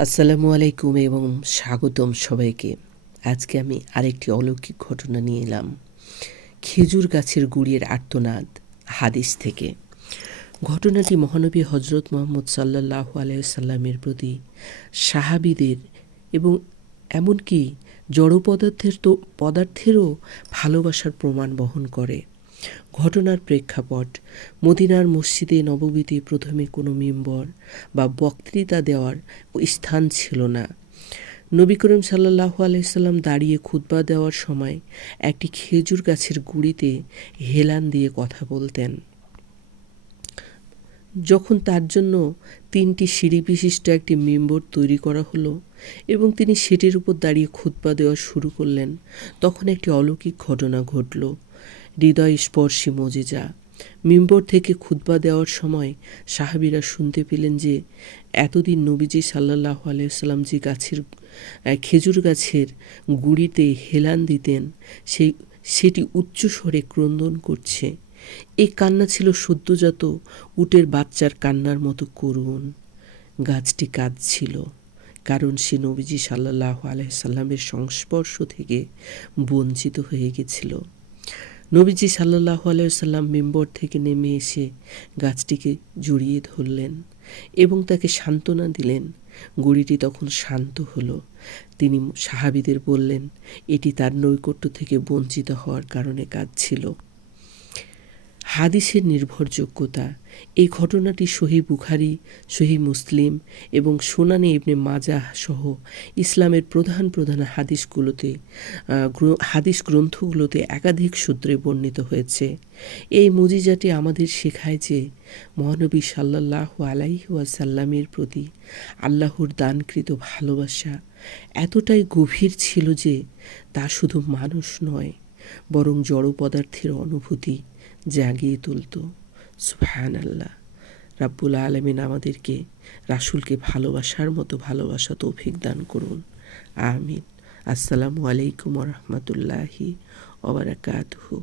আসসালামু আলাইকুম এবং স্বাগতম সবাইকে। আজকে আমি আরেকটি অলৌকিক ঘটনা নিয়ে এলাম। খেজুর গাছের গুড়ির আর্তনাদ, হাদিস থেকে। ঘটনাটি মহানবী হজরত মুহাম্মদ সাল্লাল্লাহু আলাইহি সাল্লামের প্রতি সাহাবীদের এবং এমনকি জড় পদার্থেরও ভালোবাসার প্রমাণ বহন করে। ঘটনার প্রেক্ষাপট: মদিনার মসজিদে নববীতে প্রথমে কোনো মিম্বর বা বক্তৃতা দেওয়ার স্থান ছিল না। নবী করিম সাল্লাল্লাহু আলাইহি সাল্লাম দাঁড়িয়ে খুতবা দেওয়ার সময় একটি খেজুর গাছের গুঁড়িতে হেলান দিয়ে কথা বলতেন। যখন তার জন্য 3টি সিঁড়ি বিশিষ্ট একটি মিম্বর তৈরি করা হলো এবং তিনি সেটির উপর দাঁড়িয়ে খুতবা দেওয়া শুরু করলেন, তখন একটি অলৌকিক ঘটনা ঘটল, হৃদয়স্পর্শী মুজিজা। মিম্বর থেকে খুতবা দেওয়ার সময় সাহাবীরা শুনতে পেলেন যে এতদিন নবীজি সাল্লাল্লাহু আলাইহি ওয়াসাল্লাম যে খেজুর গাছের গুঁড়িতে হেলান দিতেন সেটি উচ্চ স্বরে ক্রন্দন করছে। এই কান্না ছিল সদ্যজাত উটের বাচ্চার কান্নার মতো করুণ। গাছটি কাঁদছিল, কারণ সে নবীজি সাল্লাল্লাহু আলাইহি সাল্লামের সংস্পর্শ থেকে বঞ্চিত হয়ে গেছিল। নবীজি সাল্লাল্লাহু আলাইহি সাল্লাম মিম্বর থেকে নেমে এসে গাছটিকে জড়িয়ে ধরলেন এবং তাকে সান্ত্বনা দিলেন। গুঁড়িটি তখন শান্ত হলো। তিনি সাহাবীদের বললেন, এটি তার নৈকট্য থেকে বঞ্চিত হওয়ার কারণে কাঁদছিল। হাদিসের নির্ভরযোগ্যতা: এই ঘটনাটি সহিহ বুখারী, সহিহ মুসলিম এবং সুনানে ইবনে মাজাহ সহ ইসলামের প্রধান প্রধান হাদিস গ্রন্থগুলোতে একাধিক সূত্রে বর্ণিত হয়েছে। এই মুজিজাটি আমাদের শেখায় যে মহানবী সাল্লাল্লাহু আলাইহি ওয়াসাল্লামের প্রতি আল্লাহর দানকৃত ভালোবাসা এতটাই গভীর ছিল যে তা শুধু মানুষ নয়, বরং জড় পদার্থের অনুভূতি জাগিয়ে তুলত। সুবহানাল্লাহ। রাব্বুল আলামিন আমাদেরকে রাসূলকে ভালোবাসার মতো ভালোবাসা তৌফিক দান করুন। আমিন। আসসালামু আলাইকুম ওয়া রাহমাতুল্লাহি ওয়া বারাকাতুহু।